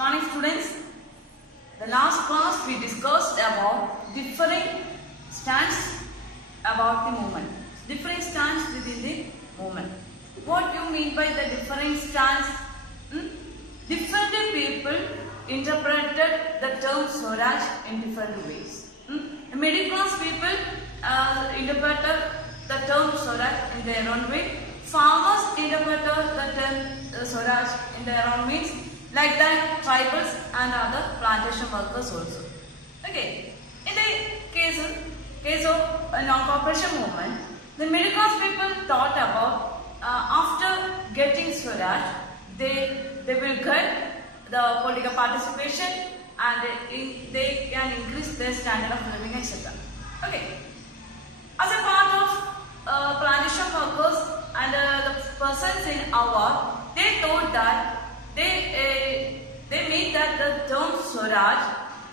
Morning students. The last class we discussed about differing stance about the movement. Differing stance within the movement. What you mean by the differing stance? Different people interpreted the term Swaraj in different ways. The middle class people interpreted the term Swaraj in their own way. Farmers interpreted the term Swaraj in their own means. Like that, tribals and other plantation workers also. Okay. In the case of non-cooperation movement, the middle class people thought about after getting Swaraj, they will get the political participation and they can increase their standard of living, etc. Okay. As a part of plantation workers and the persons in our, they thought that they made that the term Swaraj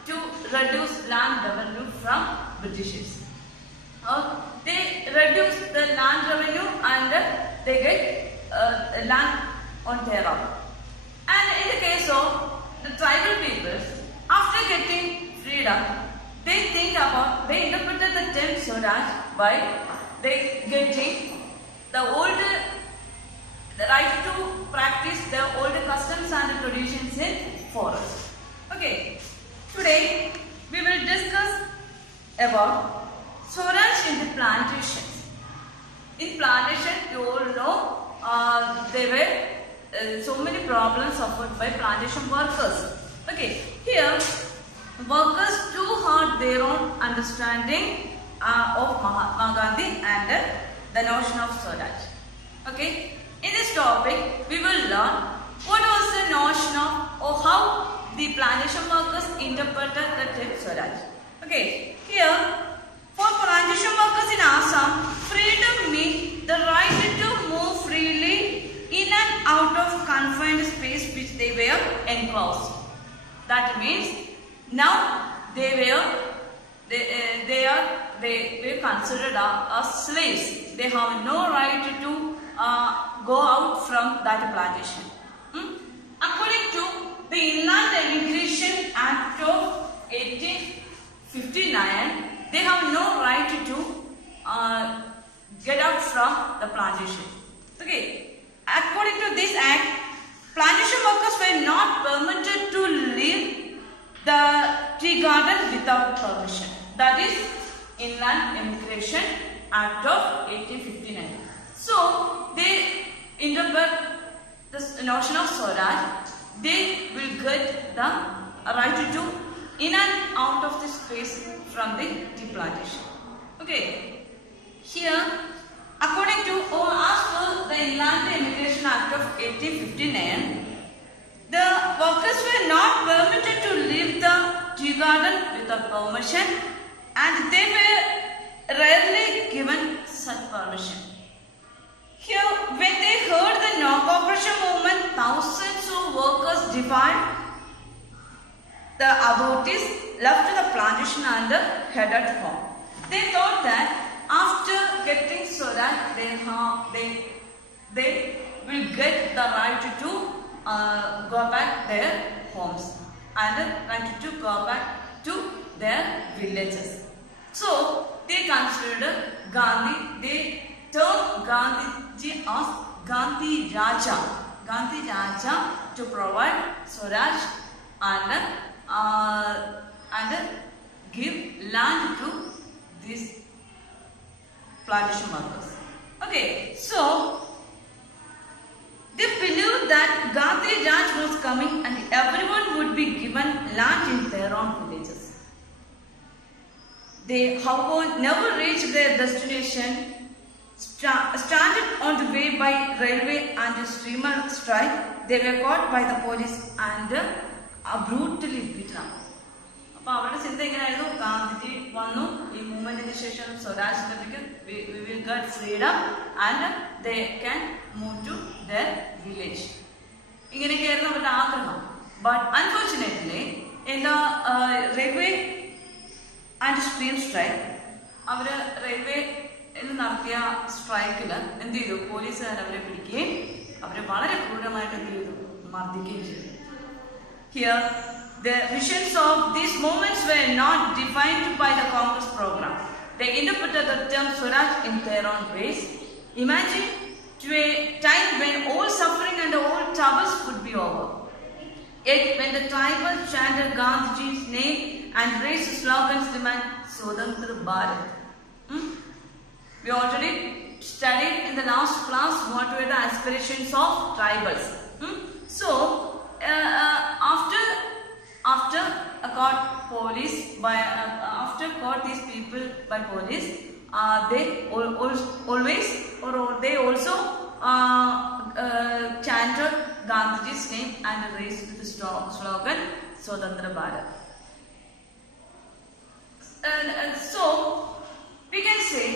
to reduce land revenue from Britishers. They reduce the land revenue and they get land on their own. And in the case of the tribal peoples, after getting freedom, they interpreted the term Swaraj by they getting the right to practice the old customs and traditions in forest. Okay, today we will discuss about Swaraj in the plantations. In plantation, you all know there were so many problems suffered by plantation workers. Okay, here workers too had their own understanding of Mahatma Gandhi and the notion of Swaraj. Okay. In this topic, we will learn what was the notion of or how the plantation workers interpreted the term Swaraj. Okay, here for plantation workers in Assam, freedom means the right to move freely in and out of confined space which they were enclosed. That means now they were considered as slaves. They have no right to go out from that plantation. According to the Inland Immigration Act of 1859, they have no right to get out from the plantation. Okay. According to this act, plantation workers were not permitted to leave the tea garden without permission. That is Inland Immigration Act of 1859. So, they interpret this notion of Swaraj. They will get the right to in and out of the space from the tea plantation. Okay. Here, according to or as per the Inland Immigration Act of 1859, the workers were not permitted to leave the tea garden without permission, and they were rarely given such permission. Here, when they heard the non-cooperation movement, thousands of workers defied the authorities, left the plantation and headed home. They thought that after getting Swaraj, they will get the right to go back their homes and right to go back to their villages. So, they considered Gandhi, they termed Gandhiji as Gandhi Raja to provide Swaraj and give land to these plantation workers. Okay, so they believed that Gandhi Raj was coming and everyone would be given land in their own villages. They, however, never reached their destination. Stranded on the way by railway and steamer strike, they were caught by the police and brutally beaten. Gandhiji movement initiation Swaraj, we will get freedom and they can move to their village. But unfortunately, in the railway and steam strike, railway in the strike, the police are very cruel. Here, the visions of these movements were not defined by the Congress program. They interpreted the term Swaraj in their own ways. Imagine to a time when all suffering and all troubles would be over. Yet, when the tribal chanted Gandhiji's name and raised slogans demand Swatantra Bharat. We already studied in the last class what were the aspirations of tribals. So, after caught these people by police, they they also chanted Gandhiji's name and raised the slogan Swatantra Bharat. And so we can say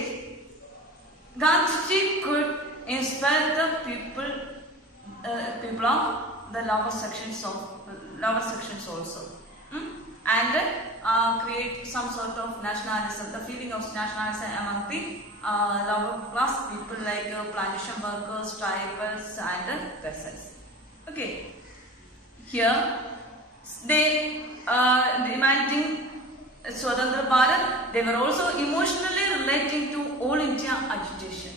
Gandhiji could inspire the people of the lower sections also, and create some sort of nationalism, the feeling of nationalism among the lower class people like plantation workers, tribals, and peasants. Okay, here they demanding Swatantra Bharat. They were also emotionally relating to all India agitation.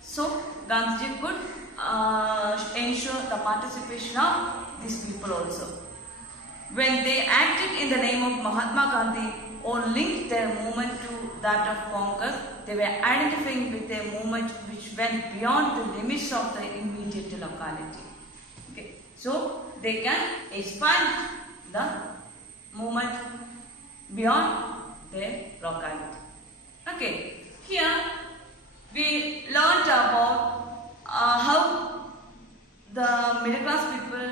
So Gandhiji could ensure the participation of these people also. When they acted in the name of Mahatma Gandhi or linked their movement to that of Congress, they were identifying with a movement which went beyond the limits of the immediate locality. Okay, so they can expand the movement beyond their locality. Okay, here we learned about how the middle class people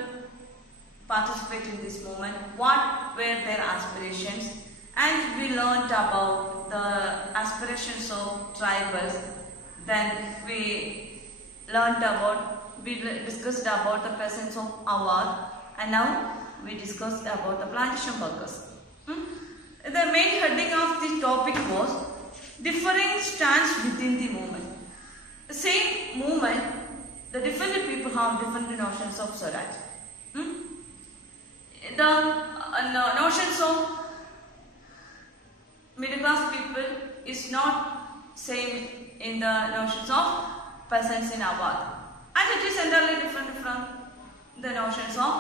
participate in this movement, what were their aspirations, and we learned about the aspirations of tribals. Then we discussed about the peasants of Awadh, and now we discussed about the plantation workers. The main heading of the topic was differing stance within the movement. The same movement, the different people have different notions of Swaraj. The notions of middle class people is not same in the notions of peasants in Awadh, and it is entirely different from the notions of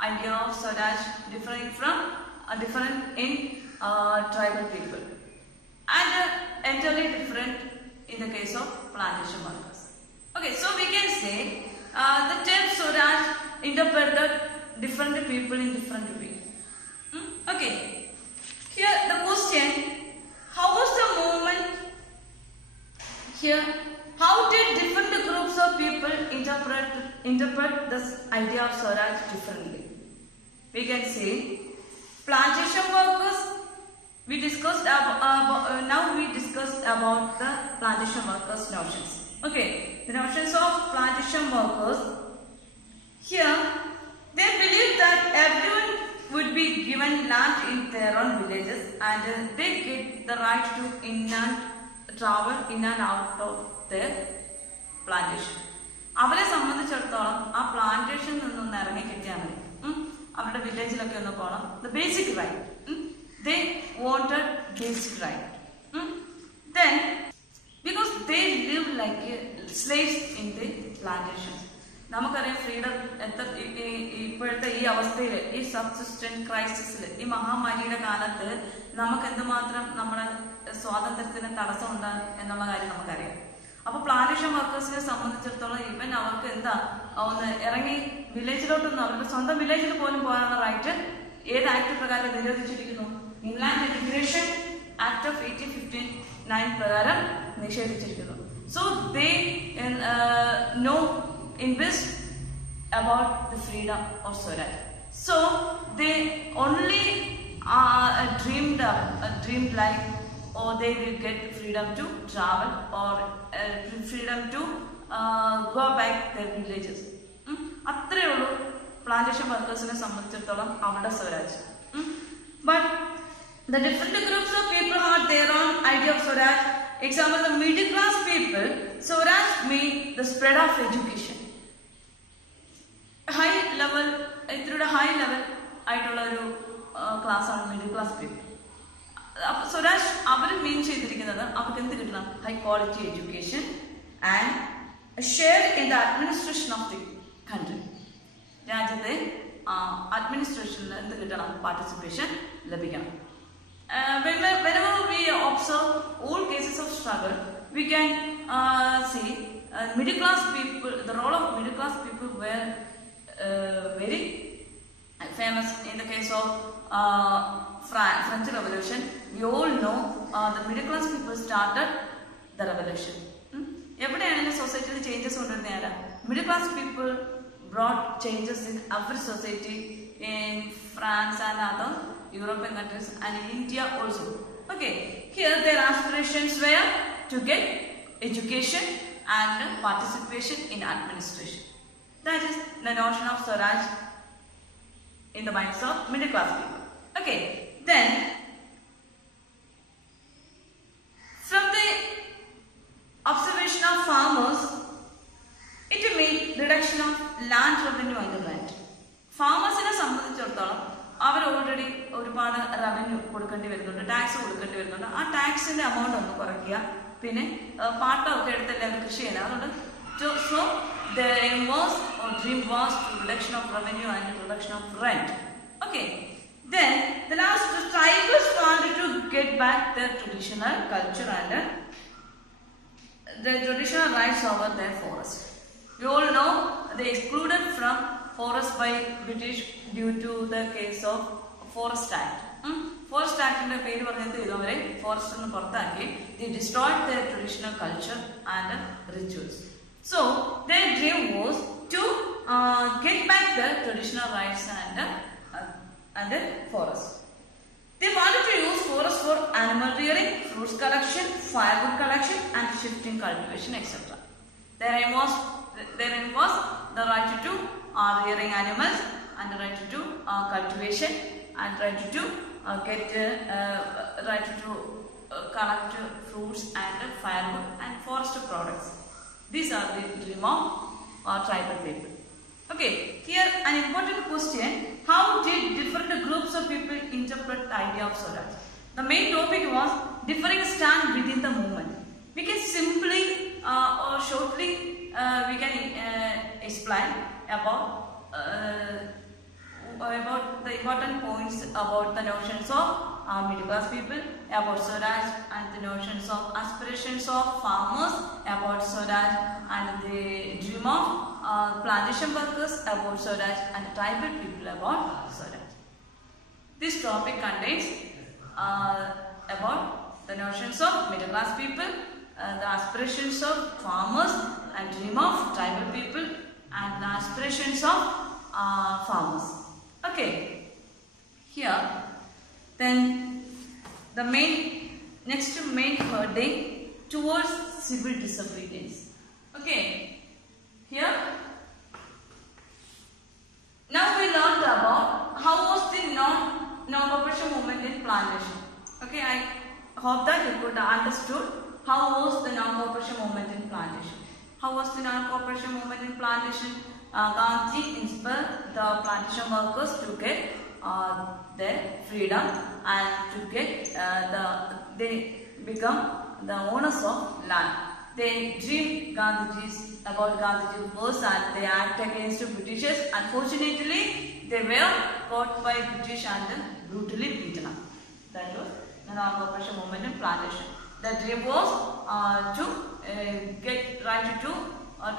idea of Swaraj, different in tribal people, and entirely different in the case of plantation workers. Okay, so we can say the term Swaraj interpreted different people in different way. Okay, here the question: how was the movement? Here, how did different groups of people interpret this idea of Swaraj differently? We can say plantation workers. We discussed now we discussed about the plantation workers notions. Okay, the notions of plantation workers. Here, they believe that everyone would be given land in their own villages, and they get the right to travel in and out of their plantation. അവരെ സംബന്ധിച്ചിടത്തോളം ആ പ്ലാന്റേഷനിൽ നിന്നൊന്ന് ഇറങ്ങി കിട്ടിയാൽ മതി, അവരുടെ വില്ലേജിലൊക്കെ ഒന്ന് പോകണം. The basic right, they wanted basic right. Then, because they live like slaves in the plantations. നമുക്കറിയാം ഫ്രീഡം ഇപ്പോഴത്തെ ഈ അവസ്ഥയിൽ, ഈ സബ്സിസ്റ്റന്റ് ക്രൈസിസിൽ, ഈ മഹാമാരിയുടെ കാലത്ത് നമുക്ക് എന്തുമാത്രം നമ്മുടെ സ്വാതന്ത്ര്യത്തിന് തടസ്സമുണ്ട് എന്നുള്ള കാര്യം നമുക്കറിയാം. അപ്പൊ പ്ലാന്റേഷൻ വർക്കേഴ്സിനെ സംബന്ധിച്ചിടത്തോളം ഇവൻ അവർക്ക് എന്താ ഒന്ന് ഇറങ്ങി വില്ലേജിലോട്ടൊന്നും, അവരുടെ സ്വന്തം വില്ലേജിൽ പോലും പോകാനുള്ള റൈറ്റ് ഏത് ആക്ട് പ്രകാരം നിരോധിച്ചിരിക്കുന്നു? ഇൻലാൻഡ് ഇന്റഗ്രേഷൻ ആക്ട് ഓഫ് 1859 പ്രകാരം നിഷേധിച്ചിരിക്കുന്നു. So they know invest about the freedom of Swaraj. So they only dreamed like, or they will get freedom to travel or freedom to go back their villages. അത്രയേ ഉള്ളൂ plantation വർക്കേഴ്സിനെ സംബന്ധിച്ചിടത്തോളം അവരുടെ Swaraj. But the different groups of people have their own idea of Swaraj. Example, the middle class people, Swaraj means the spread of education. High level ആയിട്ടുള്ള ഒരു ക്ലാസ്സാണ് middle class people. അപ്പോൾ സ്വരാജ് അവർ മീൻ ചെയ്തിരിക്കുന്നത് അവർക്ക് എന്ത് കിട്ടണം? High quality education and share in the administration of the country. രാജ്യത്തെ അഡ്മിനിസ്ട്രേഷനിൽ എന്ത് കിട്ടണം? പാർട്ടിസിപ്പേഷൻ ലഭിക്കണം. Whenever we observe all cases of struggle, we can see middle class people. The role of middle class people were very famous in the case of French Revolution. We all know the middle class people started the revolution. എവിടെയാണെങ്കിലും സൊസൈറ്റിയിൽ changes കൊണ്ടുവരുന്ന ആരാ? Middle class people brought changes in every society in France and other European countries and in India also. Okay, here their aspirations were to get education and participation in administration. That is the notion of Swaraj in the minds of middle class people. Okay, then from the observation of farmers, it made reduction of land revenue and rent. ഫാമേഴ്സിനെ സംബന്ധിച്ചിടത്തോളം അവർ already ഒരുപാട് revenue കൊടുക്കേണ്ടി വരുന്നുണ്ട്, tax കൊടുക്കേണ്ടി വരുന്നുണ്ട്. ആ ടാക്സിന്റെ amount ഒന്ന് കുറയ്ക്കുക, പിന്നെ പാട്ടമൊക്കെ എടുത്തല്ലേ അവർ കൃഷി ചെയ്യുന്നത്. അതുകൊണ്ട് so the aim was or dream was to reduction of revenue and reduction of rent. Okay, then the last, the tribals wanted to get back their traditional culture and the traditional rights over their forest. We all know they excluded from forest by British due to the case of Forest Act. Forest Act ന്റെ പേര് പറഞ്ഞത് ഇതുവരെ forest നിന്ന് പുറത്താക്കി. They destroyed their traditional culture and rituals. So their dream was to get back their traditional rights and forest. They wanted to use forest for animal rearing, fruits collection, firewood collection, and shifting cultivation, etc. Their aim was the right to rearing animals and the right to cultivation and right to collect fruits and firewood and forest products. These are the dream of tribal people. Okay, here an important question: how did different groups of people interpret the idea of Swaraj? The main topic was differing stand within the movement. We can simply or shortly we can explain about the important points about the notions of middle class people, about Swaraj and the notions of aspirations of farmers, about Swaraj and the dream of plantation workers, about Swaraj and the tribal people about Swaraj. This topic contains about the notions of middle class people, the aspirations of farmers and dream of tribal people and the aspirations of farmers. Okay, here then the next main heading towards civil disobedience. Okay, here now we learned about how was the non-cooperation movement in plantation. Okay, I hope that you could understood how was the non-cooperation movement in plantation. How was the non-cooperation movement in plantation? Gandhi inspired the plantation workers to get their freedom and to get they become the owners of land. They dreamed about Gandhiji's verse and they act against Britishers. Unfortunately, they were caught by British and brutally beaten up. That was the non-cooperation movement in plantation. The dream was to get right to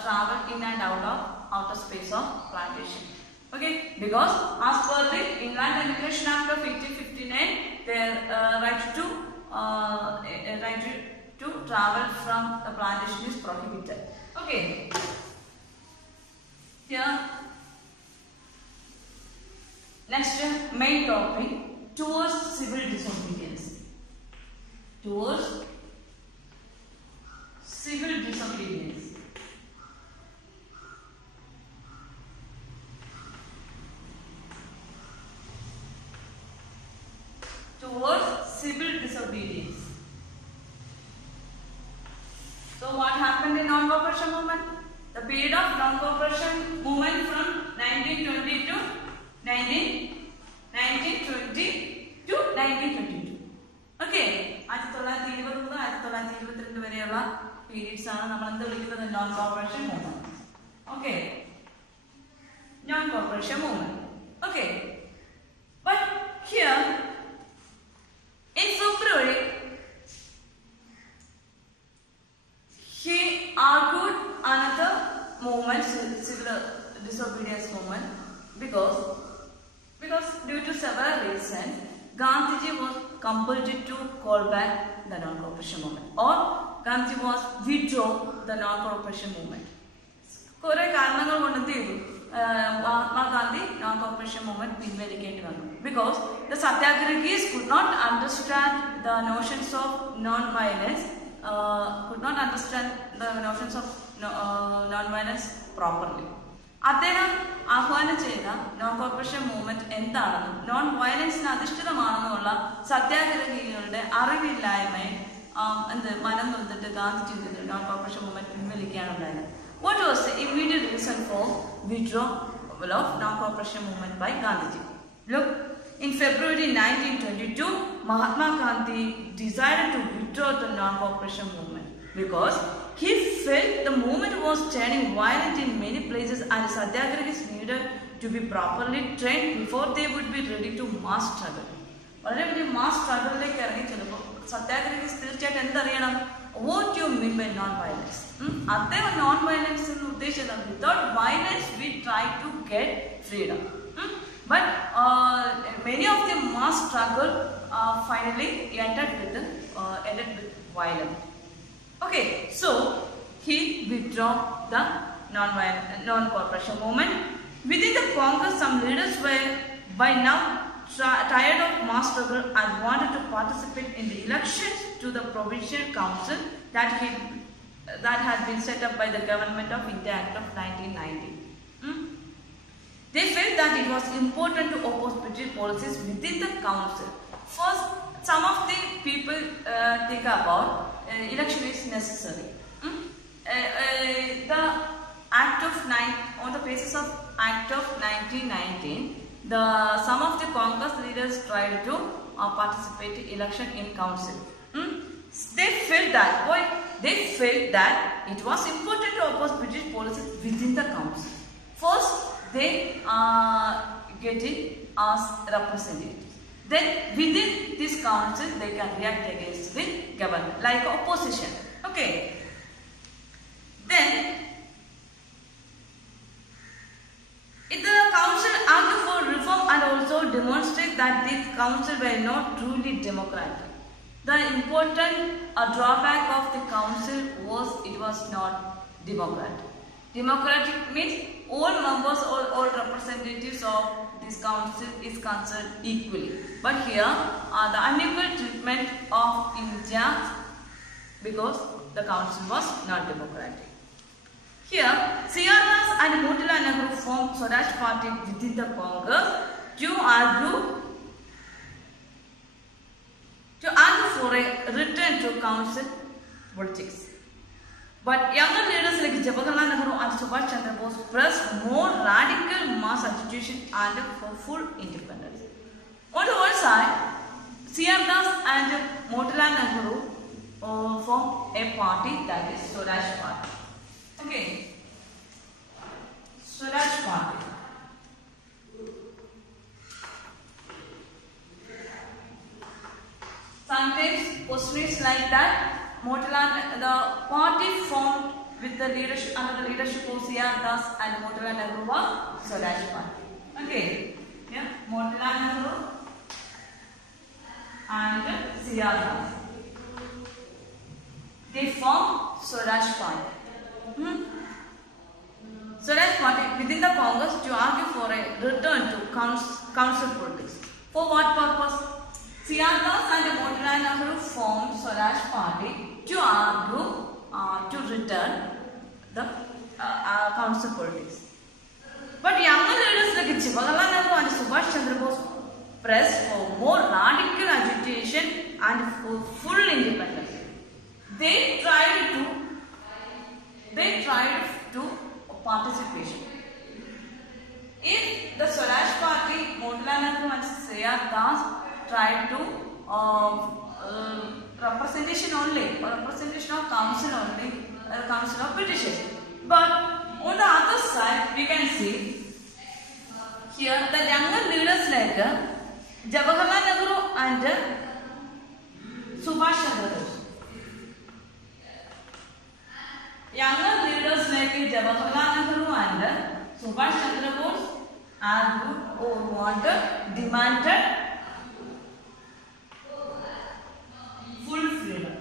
travel in and out of outer space of plantation. Okay, because as per the Inland Immigration Act of 1859, their right to travel from the plantation is prohibited. Okay, here next main topic towards civil disobedience. Towards civil disobedience. Towards civil disobedience. So what happened in non-cooperation movement? The period of non-cooperation movement from 1920 to 19 periods are the non-cooperation movement. Okay, non-cooperation movement. Okay, but here in February he argued another movement, civil disobedience movement, because due to several reasons Gandhiji was compelled to call back the non-cooperation movement, or Gandhiji was withdraw the non-cooperation movement. Kore karanangal kondu endu cheyidu Mahatma Gandhi non-cooperation movement pinvalikkandi vannu, because the Satyagrahis could not understand the notions of non-violence, properly. അദ്ദേഹം ആഹ്വാനം ചെയ്ത non cooperation movement എന്താണെന്നും non വയലൻസിന് അധിഷ്ഠിതമാണെന്നുള്ള സത്യാഗ്രഹികളുടെ അറിവില്ലായ്മയെ മനം നൊന്നിട്ട് Gandhiji non cooperation movement പിൻവലിക്കുകയാണ് ഉണ്ടായത്. What was the immediate reason for withdrawal of non-cooperation movement by Gandhiji? Look, in February 1922, Mahatma Gandhi decided to withdraw the non-cooperation movement because he felt the movement was turning violent in many places and Satyagrahis needed to be properly trained before they would be ready to mass struggle. വളരെ വലിയ mass സ്ട്രഗിളിലേക്ക് ഇറങ്ങി ചെല്ലുമ്പോൾ സത്യാഗ്രഹീസ് തീർച്ചയായിട്ടും എന്തറിയണം, what you mean by non-violence. അദ്ദേഹം non violence എന്ന് ഉദ്ദേശിച്ചത് without violence we try to get freedom. But many of the mass struggle finally ended with violence. Okay, so he withdrew the non-cooperation movement. Within the Congress, some leaders were by now tired of mass struggle and wanted to participate in the elections to the Provincial Council that had been set up by the Government of India Act of 1990. They felt that it was important to oppose British policies within the council. First, some of the people think about election is necessary. The Act of on the basis of Act of 1919, some of the Congress leaders tried to participate in election in council. They felt that it was important to oppose British policies within the council. First, they get it as representatives. Then within this council, they can react against the government like opposition. Okay. Then the council argued for reform and also demonstrate that this council were not truly democratic. The important drawback of the council was it was not democratic. Democratic means all members, all representatives of this council is considered equally. But here the unequal treatment of India because the council was not democratic. Here, C.R. Das and Motilal Nehru formed Swaraj Party within the Congress to argue for a return to council politics. But younger leaders like Jawaharlal Nehru and Subhash Chandra Bose pressed more radical mass agitation and for full independence. On the one side, C.R. Das and Motilal Nehru formed a party that is Swaraj Party. Okay, Swaraj Party. Sometimes question is like that. The party formed with the leadership under the leadership of C.R. Das and Motilal Nehru was Swaraj Party. Okay, yeah, Motilal Nehru and C.R. Das. They formed Swaraj Party. Swaraj Party within the Congress to argue for a return to council politics. For what purpose? C.R. Das and Motilal Nehru formed Swaraj Party to argue to return the council politics. But younger leaders like Jawaharlal Nehru and Subhash Chandra Bose pressed for more radical agitation and for full independence. They tried to participation. If the Swaraj Party, Motilal Nehru and C.R. Das tried to representation only, or representation of council only, council of Britishers. But on the other side, we can see here the younger leaders like Jawaharlal Nehru and Subhash Chandra Bose. Younger leaders like Jawaharlal Nehru and Subhash Chandra Bose argued or demanded full freedom.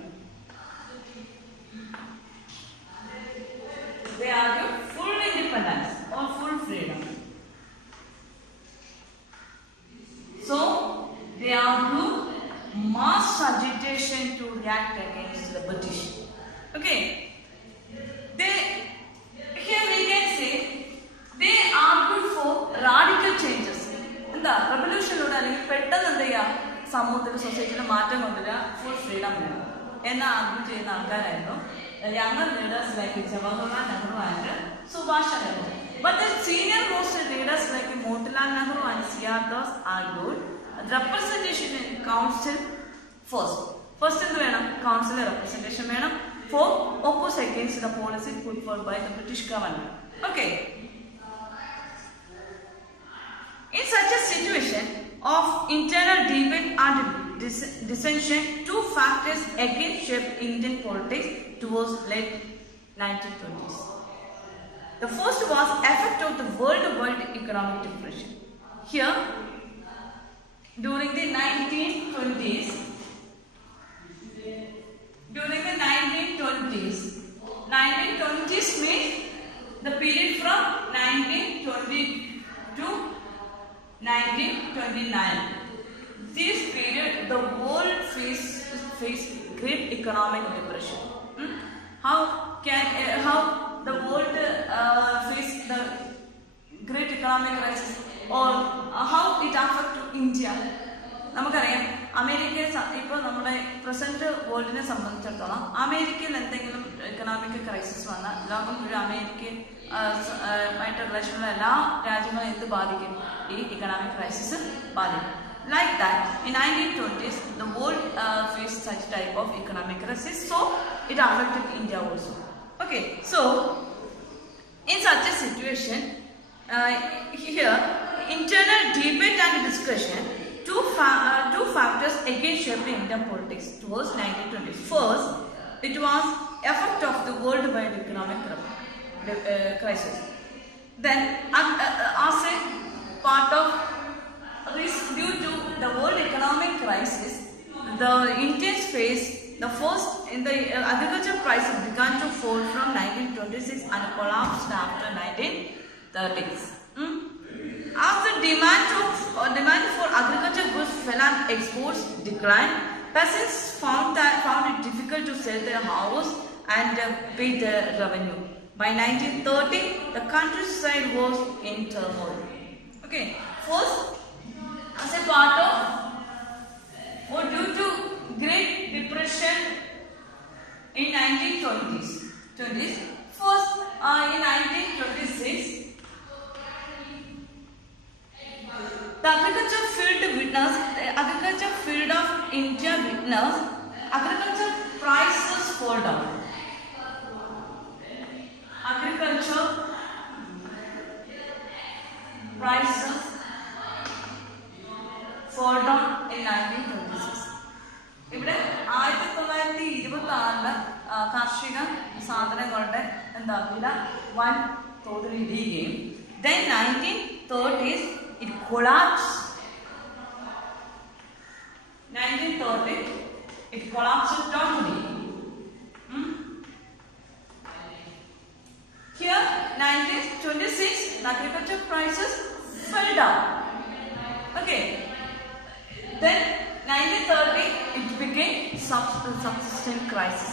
They argued full independence or full freedom. So they argued mass agitation to react against the British. Okay. Here we can say they argued for radical changes. എന്താ റെവല്യൂഷനിലൂടെ അല്ലെങ്കിൽ പെട്ടെന്ന് എന്ത് ചെയ്യുക, സമൂഹത്തിൽ സൊസൈറ്റിയിൽ മാറ്റം കൊണ്ടുവരിക, full freedom വേണം എന്ന് ആർഗ്യൂ ചെയ്യുന്ന ആൾക്കാരായിരുന്നു younger leaders like Jawaharlal Nehru and Subhash Chandra Bose. But the senior most leaders like Motilal Nehru and C.R. Das argued representation in council first. First എന്ത് വേണം, council representation വേണം for oppose against the policy put forward by the British government. Okay. In such a situation of internal debate and dissension, two factors again shaped Indian politics towards late 1920s. The first was effect of the worldwide economic depression. Here, during the 1920s means the period from 1920 to 1929. This period, the world faced great economic depression. How the world faced the great economic crisis, or how it affected India? നമുക്കറിയാം അമേരിക്കയെ ഇപ്പോൾ നമ്മുടെ present വേൾഡിനെ സംബന്ധിച്ചിടത്തോളം അമേരിക്കയിൽ എന്തെങ്കിലും economic crisis വന്നാൽ ലോകം മുഴുവൻ അമേരിക്കൻ ആയിട്ട് റിലേഷനുള്ള എല്ലാ രാജ്യങ്ങളും എന്ത് ബാധിക്കും, ഈ ഇക്കണോമിക് ക്രൈസിസ് ബാധിക്കും. Like that, in 1920s, the world faced such type of economic crisis, so it affected India also. Okay, so in such a situation, here internal debate and discussion, two factors again shaped Indian politics towards 1920s. First, it was effect of the worldwide economic crisis. Then, as a part of this, due to the world economic crisis, the Indians faced the first in the agriculture prices began to fall from 1926 and collapsed after 1930s. As the demand for agriculture goods fell and exports declined, peasants found it difficult to sell their house and pay their revenue. By 1930, the countryside was in turmoil. Okay, first, as a part of or due to Great Depression in 1920s. First, in 1926, the agriculture field of India witnessed agriculture prices fall down. Agriculture prices fall down in 1926. ഇവിടെ 1926 കാർഷിക സാധനങ്ങളുടെ വില വൻ തോതിൽ ഇടിയുകയും then 1930s it collapsed. 1930 it collapsed totally. Here 1926 the agriculture prices fell down. Okay. Then 1930 it became subsistence crisis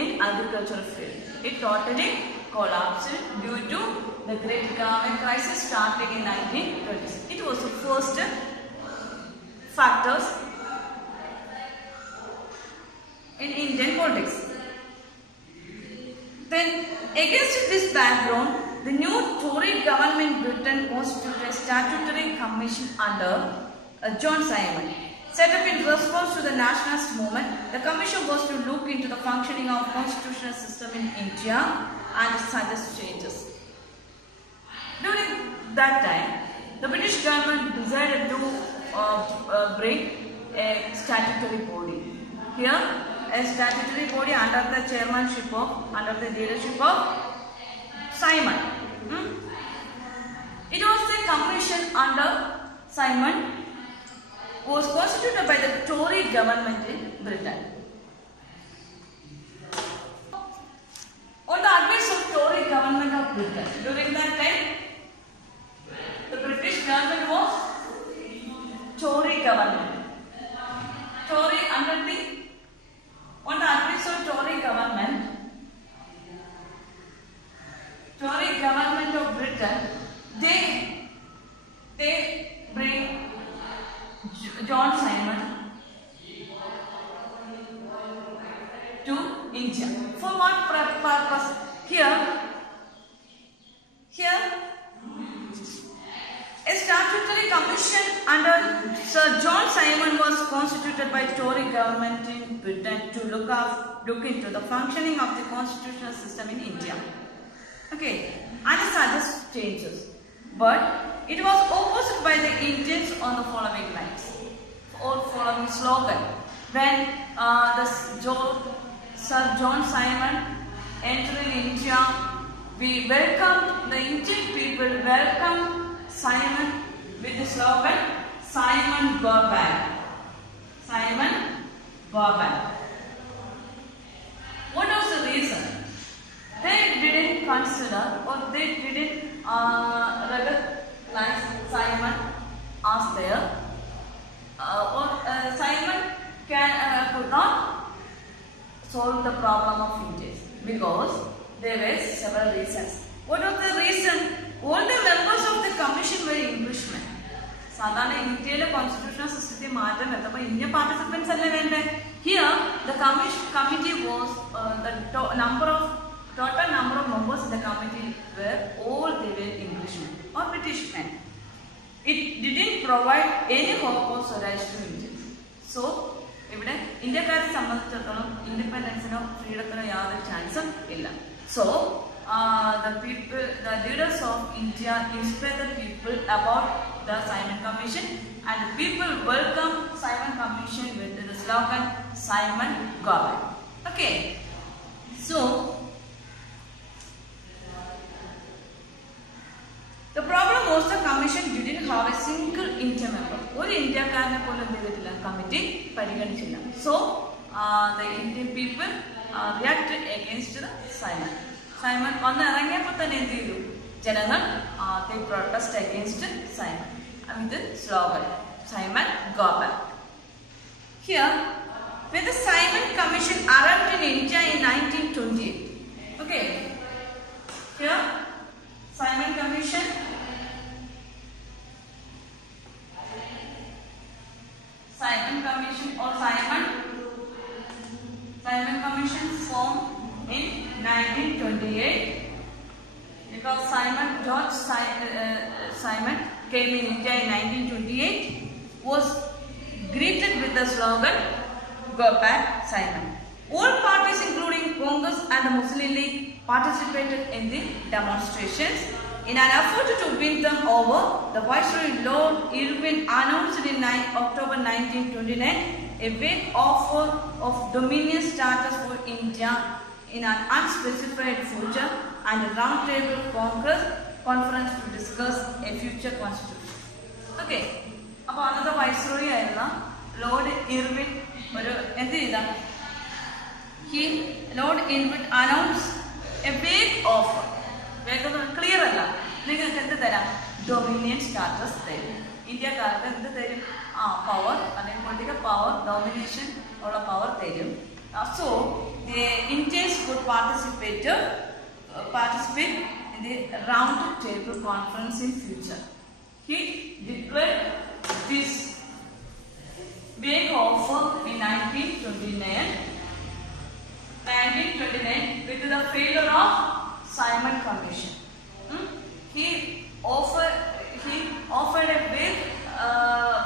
in agricultural field. It totally collapsed due to the great economic crisis starting in 1920s. It was the first factors in Indian politics. Then against this background, the new Tory government Britain constituted a statutory commission under John Simon. Set up in response to the nationalist movement, the commission was to look into the functioning of constitutional system in India and suggest changes. During that time, the British government decided to bring a statutory body. Here, a statutory body under the leadership of Simon. It was a commission under Simon, was constituted by the Tory government in Britain. On the advice of Tory government of Britain, during that time, the British government was Tory government. Tory under the, on the advice of Tory government of Britain, they bring John Simon to India. For what purpose? Here, a statutory commission under Sir John Simon was constituted by Tory government in Britain to look into the functioning of the constitutional system in India. Okay, and suggest changes. But it was opposed by the Indians on the following lines or following slogan. When Sir John Simon entered in India, we welcomed, the Indian people welcomed Simon with the slogan, Simon go back. Simon go back. What was the reason? They didn't consider or they didn't recognize Simon as their Simon could not solve the problem of Indians because there were several reasons. What was the reason? All the members of the commission were Englishmen. Sadhana India constitutional system matter Indian participants here the committee was the total number of members in the committee were Englishmen or British men. It didn't provide any hope of Swaraj to Indians. So, India independence and freedom chance. So, the leaders of India inspired the people about the Simon Commission, and the people welcome Simon Commission with the slogan Simon go back. Okay, so the problem was the commission didn't have a single Indian member. One India committee. So the Indian people reacted against the Simon. Simon they protest against Simon. With the slogan Simon go back. Here, when the Simon Commission arrived in India in 1928. Okay. Here, Simon Commission. Simon Commission or Simon Commission formed in 1928 because George Simon came in India in 1928, was greeted with the slogan go back Simon. All parties including Congress and the Muslim League participated in the demonstrations. In an effort to win them over, the Viceroy Lord Irwin announced in October 1929 a vague offer of dominion status for India in an unspecified future and a roundtable conference to discuss a future constitution. Okay, so another Viceroy Lord Irwin Lord Irwin announced a vague offer. Clear dominion status India power, political power, domination or power. So the Indians could participate in the round table conference in future. He declared this vague offer in 1929 with the failure of Simon Commission. He offered a big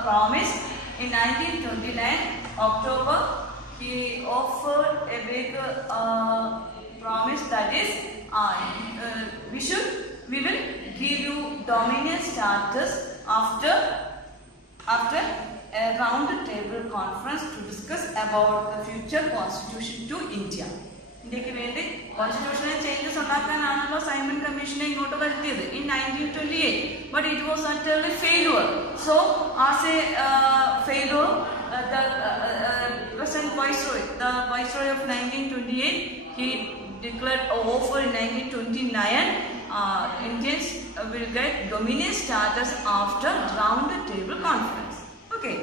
promise in 1929 29 October, he offered a big promise, that is, we will give you Dominion status after a round table conference to discuss about the future constitution to India. ഇന്ത്യക്ക് വേണ്ടി constitutional changes ഉണ്ടാക്കാനാണല്ലോ Simon കമ്മീഷനെ ഇങ്ങോട്ട് വരുത്തിയത് in 1928, but it was utterly failure. So as a failure, the present viceroy, the viceroy of 1928, he declared an offer in 1929. Indians will get Dominion status after round table conference. Okay.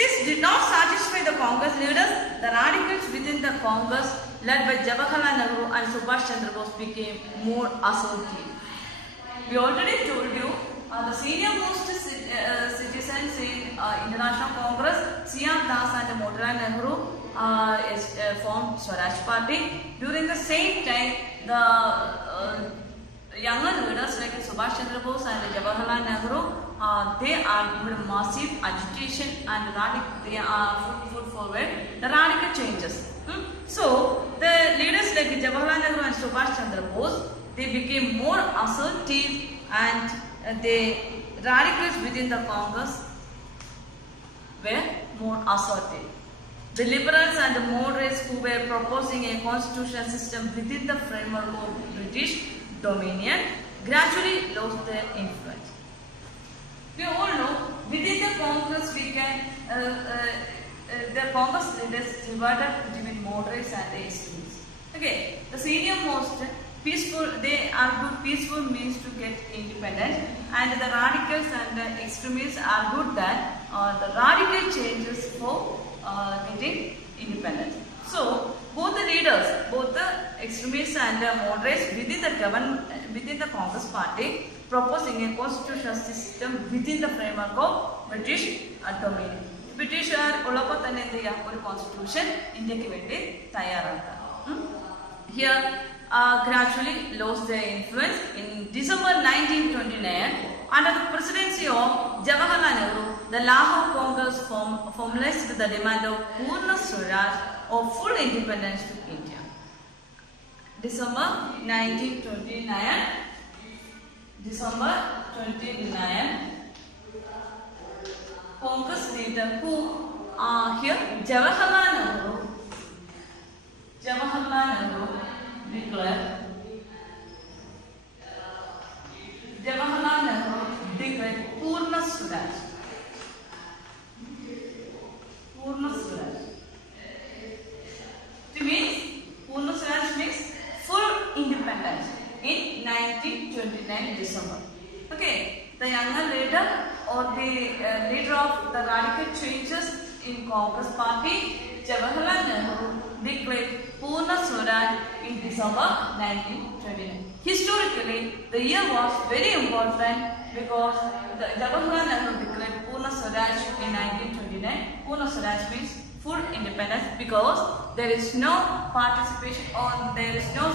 This did not satisfy the Congress leaders. The radicals within the Congress, led by Jawaharlal Nehru and Subhash Chandra Bose, became more assertive. We already told you the senior most citizens in International Congress, C.R. Das and Motilal Nehru, formed Swaraj Party. During the same time, the younger leaders like Subhash Chandra Bose and Jawaharlal Nehru, they argued massive agitation and they are put forward the radical changes. So the leaders like Jawaharlal Nehru and Subhash Chandra Bose, they became more assertive, and the radicals within the Congress were more assertive. The liberals and the moderates who were proposing a constitutional system within the framework of British dominion gradually lost their influence. We all know within the Congress we can the Congress leaders divided between moderates and the extremists. Okay, the senior most peaceful, they argued peaceful means to get independence, and the radicals and the extremists argued that the radical changes for getting independence. So both the leaders, both the extremists and the moderates within the Congress party, proposing a constitutional system within the framework of British dominion. British ഉള്ളപ്പോൾ തന്നെ എന്ത് ചെയ്യാം, ഒരു constitution ഇന്ത്യക്ക് വേണ്ടി തയ്യാറാക്കാം. Here gradually lost their influence. In December 1929, under the presidency of Jawaharlal Nehru, the Lahore Congress formalized the demand of Purna Swaraj, or full independence to India. December 1929, Congress leader who here Jawaharlal Nehru declared Purna Swaraj. It means Purna Swaraj means full independence in 1929 December. Okay, the younger leader or the leader of the radical changes in Congress party, Jawaharlal Nehru, declared Purna Swaraj in December 1929. Historically, the year was very important because Jawaharlal Nehru declared Purna Swaraj in 1929. Purna Swaraj means full independence because there is no participation or there is no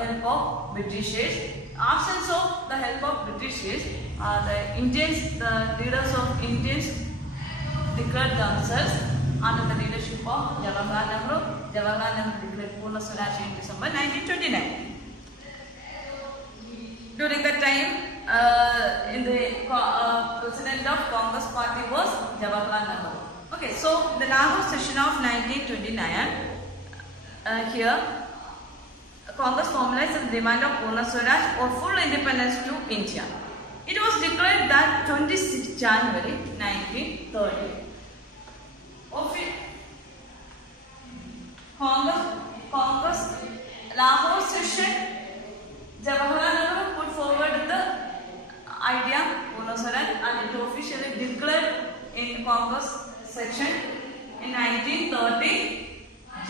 help of Britishers. Absence of the help of Britishers, the Indians, the leaders of Indians declared themselves under the leadership of Jawaharlal Nehru. Jawaharlal Nehru declared Purna Swaraj in December 1929. During that time, in the president of Congress party was Jawaharlal Nehru. Okay, so the Lahore session of 1929, here Congress formalized the demand of Purna Swaraj or full independence to India. It was declared that 26 January 1930. Congress Lahore session, Jawaharlal Nehru put forward the idea Purna Swaraj, and it officially declared in Congress section in 1930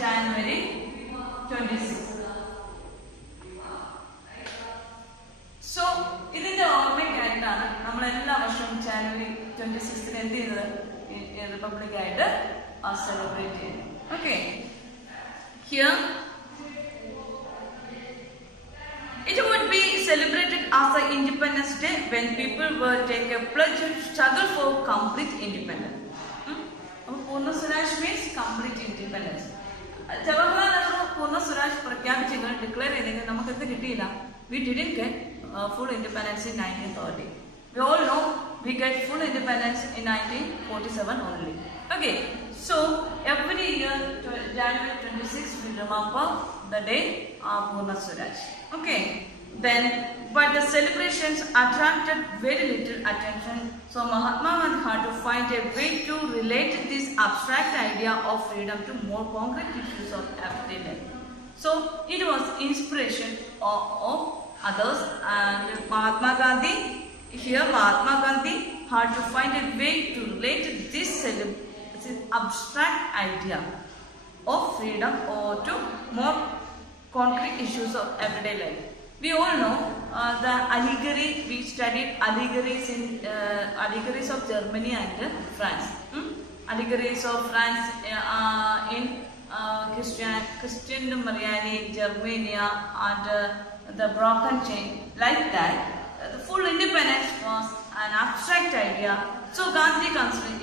January 26. So, ഇതിന്റെ ഓർമ്മയ്ക്കായിട്ടാണ് നമ്മൾ എല്ലാ വർഷവും ജനുവരി 26 എന്ത് ചെയ്തത്, republic ആയിട്ട് celebrate ചെയ്യുന്നത്. Okay, here it would be celebrated as the Independence Day when people were take a pledge to struggle for complete independence. Purna Swaraj means complete independence. Jawaharlal Nehru Purna Swaraj പ്രഖ്യാപിച്ചെങ്കിലും declare ചെയ്തെങ്കിലും നമുക്കെന്ത് കിട്ടിയില്ല. We didn't get full independence in 1930. We all know we get full independence in 1947 only. Okay, so every year January 26 we remember the day of Purna Swaraj. Okay, then but the celebrations attracted very little attention, so Mahatma Gandhi had to find a way to relate this abstract idea of freedom to more concrete issues of everyday life. So it was inspiration of others, and Mahatma Gandhi had to find a way to relate this abstract idea of freedom or to more concrete issues of everyday life. We all know the allegory. We studied allegories of Germany and France. Allegories of France in Christian Mariani, Germania, and the broken chain. Like that, the full independence was an abstract idea. So Gandhi considered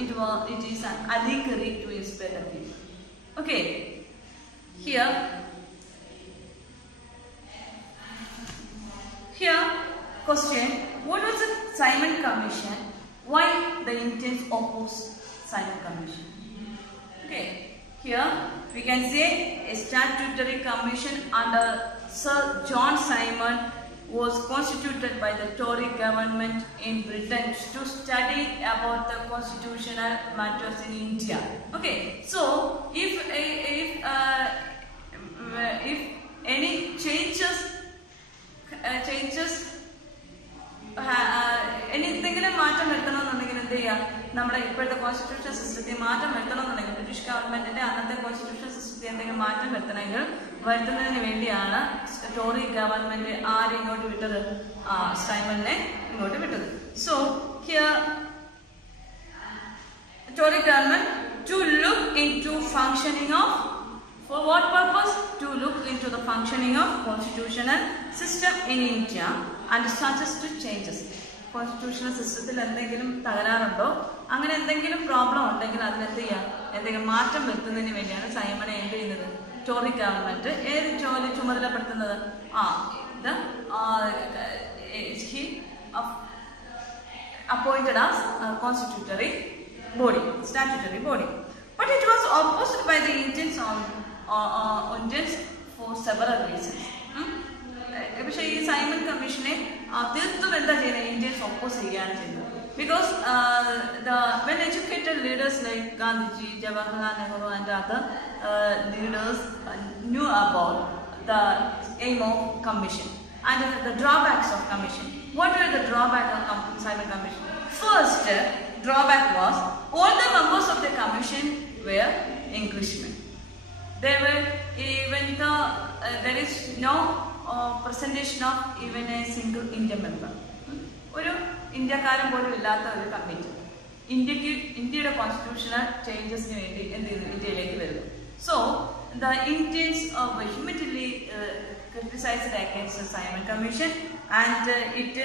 it is an allegory to inspire the people. Okay, here question, what was the Simon Commission? Why the Indians opposed Simon Commission? Okay, here we can say a statutory commission under Sir John Simon was constituted by the Tory government in Britain to study about the constitutional matters in India. Okay, so if any changes എന്തെങ്കിലും മാറ്റം വരുത്തണമെന്നുണ്ടെങ്കിൽ എന്ത് ചെയ്യുക, നമ്മുടെ ഇപ്പോഴത്തെ constitution സിസ്റ്റത്തിൽ മാറ്റം വരുത്തണമെന്നുണ്ടെങ്കിൽ British ഗവൺമെന്റിന്റെ അന്നത്തെ കോൺസ്റ്റിറ്റ്യൂഷൻ സിസ്റ്റത്തിൽ എന്തെങ്കിലും മാറ്റം വരുത്തുന്നതിന് വേണ്ടിയാണ് ടോറി ഗവൺമെന്റ് ആരെ ഇങ്ങോട്ട് വിട്ടത്, സൈമണിനെ ഇങ്ങോട്ട് വിട്ടത്. So here Tory government to look into functioning of, for what purpose? To look into the functioning of constitutional system in India and suggest changes. Constitutional system എന്തെങ്കിലും തകരാറുണ്ടോ, അങ്ങനെ എന്തെങ്കിലും പ്രോബ്ലം ഉണ്ടെങ്കിൽ അതിനെന്ത് ചെയ്യാം, എന്തെങ്കിലും മാറ്റം വരുത്തുന്നതിന് വേണ്ടിയാണ് സൈമണെ എന്ത് ചെയ്യുന്നത്, ടോറി ഗവൺമെന്റ് ഏത് ജോലി ചുമതലപ്പെടുത്തുന്നത്, he appointed as constitutory body, statutory body. But it was opposed by the Indians for several reasons. പക്ഷേ ഈ സൈമൺ കമ്മീഷനെ തീർത്തും എന്താ ചെയ്യുന്നത്, ഇന്ത്യൻസ് ഒപ്പോസ് ചെയ്യുകയാണ് ചെയ്യുന്നത്. Because when educated leaders like Gandhiji, Jawaharlal Nehru and other leaders knew about the aim of commission and the drawbacks of commission. What were the drawbacks of Simon Commission? First drawback was all the members of the commission were Englishmen. There were there is no presentation of even a single Indian member. ഒരു ഇന്ത്യക്കാരൻ പോലും ഇല്ലാത്ത ഒരു committee ഇന്ത്യയുടെ constitutional ചേഞ്ചസിന് വേണ്ടി എന്ത് ചെയ്യുന്നു, ഇന്ത്യയിലേക്ക് വരുന്നു. So the Indians vehemently criticized against the Simon Commission, and it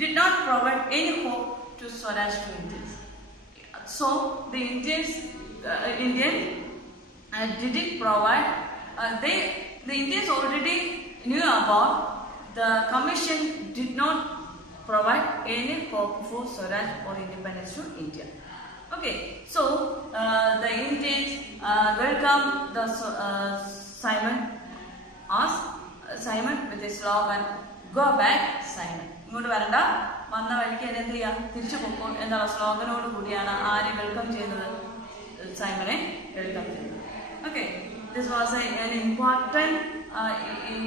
did not provide any hope to Swaraj to Indians. So the Indians didn't provide. The Indians already knew about the commission did not provide any hope for Swaraj or independence to India. Okay, so the Indians welcomed the Simon with a slogan, "Go back, Simon." ഇങ്ങോട്ട് വരണ്ട, വന്ന വഴിക്ക് എന്ത് ചെയ്യാം, തിരിച്ചു പോകും എന്നുള്ള സ്ലോഗനോട് കൂടിയാണ് ആരെ വെൽക്കം ചെയ്യുന്നത്, സൈമനെ വെൽക്കം ചെയ്യുന്നത്. Okay, this was an important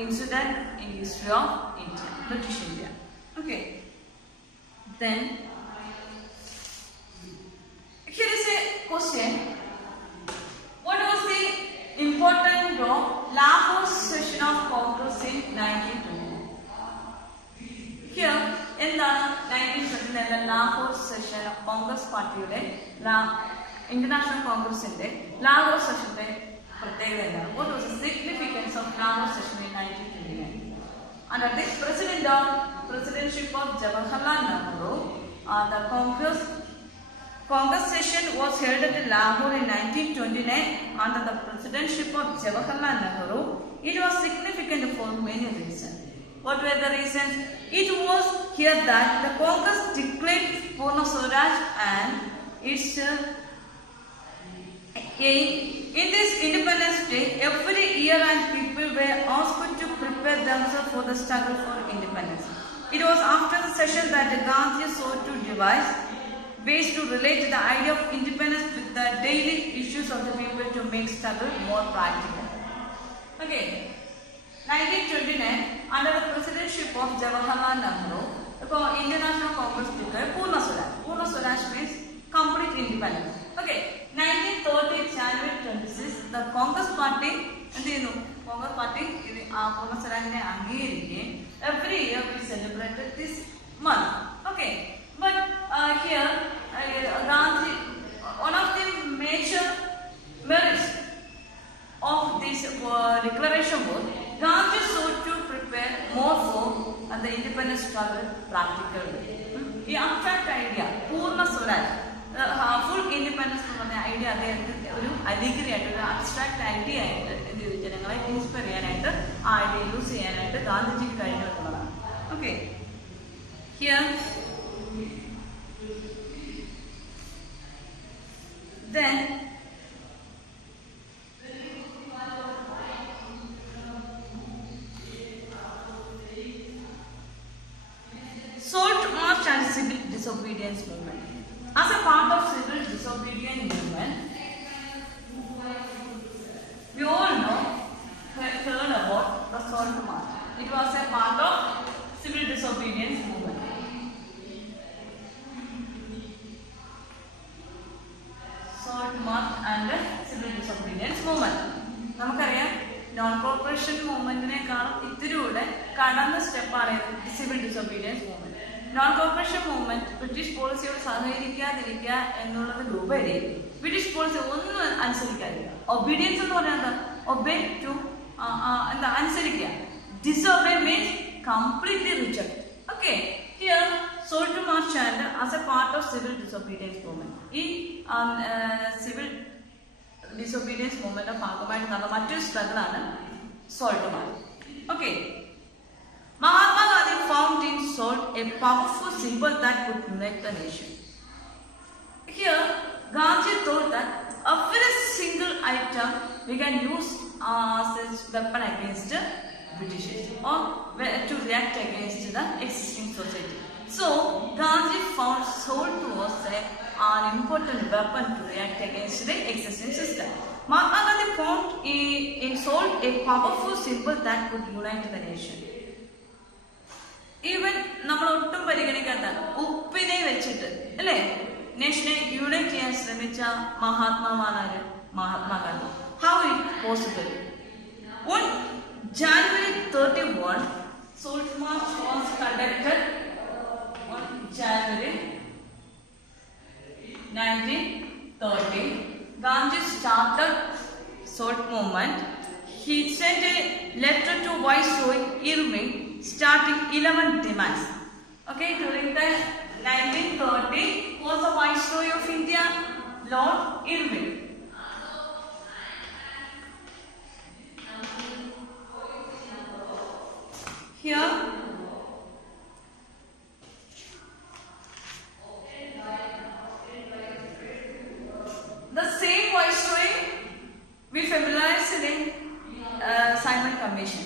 incident in history of India, British India. Okay, then here is a question. What was the important role Lahore session of Congress in 1920? Here എന്താണ് 1920 Lahore session Congress പാർട്ടിയുടെ international കോൺഗ്രസിന്റെ ലാഹോർ സെഷന്റെ പ്രത്യേകത എന്താണ്? What was the significance of Lahore session in 1929? Under the presidency of Jawaharlal Nehru, the Congress session was held at Lahore in 1929 under the presidency of Jawaharlal Nehru. It was significant for many reasons. What were the reasons? It was here that the Congress declared Purna Swaraj and its in this Independence Day, every year and people were asked to prepare themselves for the struggle for independence. It was after the session that Gandhi sought to devise ways to relate the idea of independence with the daily issues of the people to make struggle more practical. Okay, 1929, under the presidency of Jawaharlal Nehru, the Indian National Congress declared Purna Swaraj. Purna Swaraj means complete independence. Okay, 1930 January 26, the Congress Party, Congress Party, Purna Swaraj every year we celebrated this month. Okay, but here Gandhi, one of the major merits of this declaration was Gandhi sought to prepare more for the independence struggle practically. The abstract idea, Purna Swaraj, full independence idea, abstract idea, inspire idea use Gandhi. Okay, here then Salt March and Civil Disobedience Movement. As a part of Civil Disobedience Movement, we all know, heard about the Salt March. It was a part of Civil Disobedience Movement. Salt March and Civil Disobedience Movement. നമുക്കറിയാം non cooperation മൂവ്മെന്റിനേക്കാളും ഇത്തിരിയുടെ കടന്ന സ്റ്റെപ്പാണ് civil disobedience movement. Non cooperation movement British പോളിസിയോട് സഹകരിക്കാതിരിക്കുക എന്നുള്ളതിലുപരി British policy ഒന്നും അനുസരിക്കാതിരിക്കുക. ഒബീഡിയൻസ് എന്ന് പറഞ്ഞാൽ ഒബേ ടു അനുസരിക്കുക. Disobey means completely reject. Okay, here Salt March and as a part of Civil Disobedience Movement. ഈ സിവിൽ ഡിസൊബീഡിയൻസ് മൂവ്മെന്റ് ഭാഗമായിട്ട് നടന്ന മറ്റൊരു സ്ട്രഗിൾ ആണ് salt March. Okay, Mahatma Gandhi found in salt a powerful symbol that could unite the nation. Here, Gandhi thought that every single item we can use as a weapon against Britishers or to react against the existing society. So, Gandhi found salt was an important weapon to react against the existing system. Mahatma Gandhi found in salt a powerful symbol that could unite the nation. Even നമ്മൾ ഒട്ടും പരിഗണിക്കാത്ത ഉപ്പിനെ വെച്ചിട്ട് അല്ലേ നേഷനെ unite ചെയ്യാൻ ശ്രമിച്ച മഹാത്മാവാണ് Mahatma Gandhi. How it possible? On January 31, Salt March was conducted. On January 1930, Gandhi started Salt movement. He sent a letter to Viceroy Irving starting 11 demands. Okay, during the 1930 was the Viceroy of India, Lord Irving. Here the same Viceroy we familiarized in Simon Commission.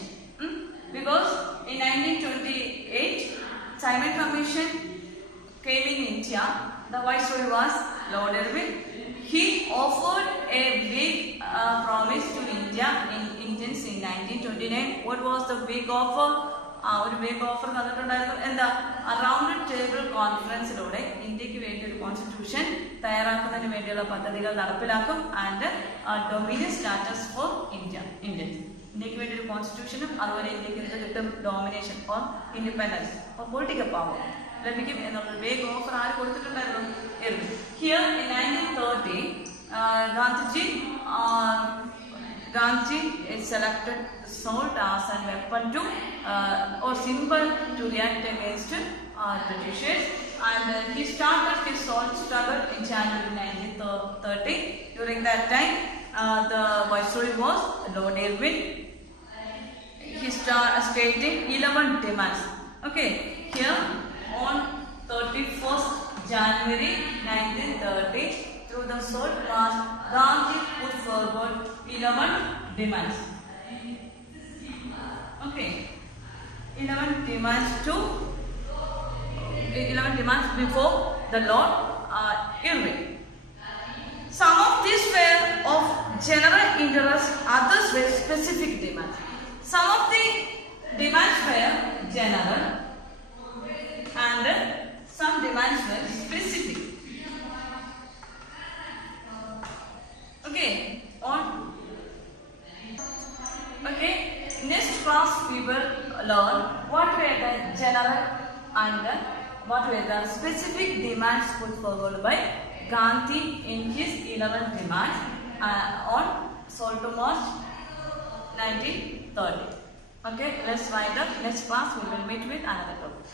Because in 1928 Simon Commission came in India. The Viceroy was Lord Irving. He offered a big promise to Indians in 1929. What was the big offer? ഒരു big offer തന്നിട്ടുണ്ടായിരുന്നു. എന്താ? Round table കോൺഫറൻസിലൂടെ ഇന്ത്യക്ക് വേണ്ടി ഒരു constitution തയ്യാറാക്കുന്നതിന് വേണ്ടിയുള്ള പദ്ധതികൾ നടപ്പിലാക്കും. And dominion status for Indians. ഇന്ത്യക്ക് വേണ്ടി ഒരു കോൺസ്റ്റിറ്റ്യൂഷനും അതുപോലെ ഇന്ത്യക്ക് എന്ത് കിട്ടും? Domination or independence or political power ലഭിക്കും എന്നുള്ള ബിഗ് ഓഫർ ആര് കൊടുത്തിട്ടുണ്ടായിരുന്നു? Here in 1930 Gandhi is selected salt as a weapon to or symbol to react against Britishers. And he started his salt struggle in January 1930. During that time, the viceroy was Lord Irwin. He stating 11 demands. Okay, here on 31st January 1930, through the salt march, Gandhi put forward 11 demands. Okay, 11 demands before the Lord Irwin. Some of these were of general interest, others were specific demands. Some of the demands were general and some demands were specific. Okay, next class we will learn what were the general and what were the specific demands put forward by Gandhi in his 11 demands on Salt March 1930. Okay, let's wind up. Next class we will meet with another topic.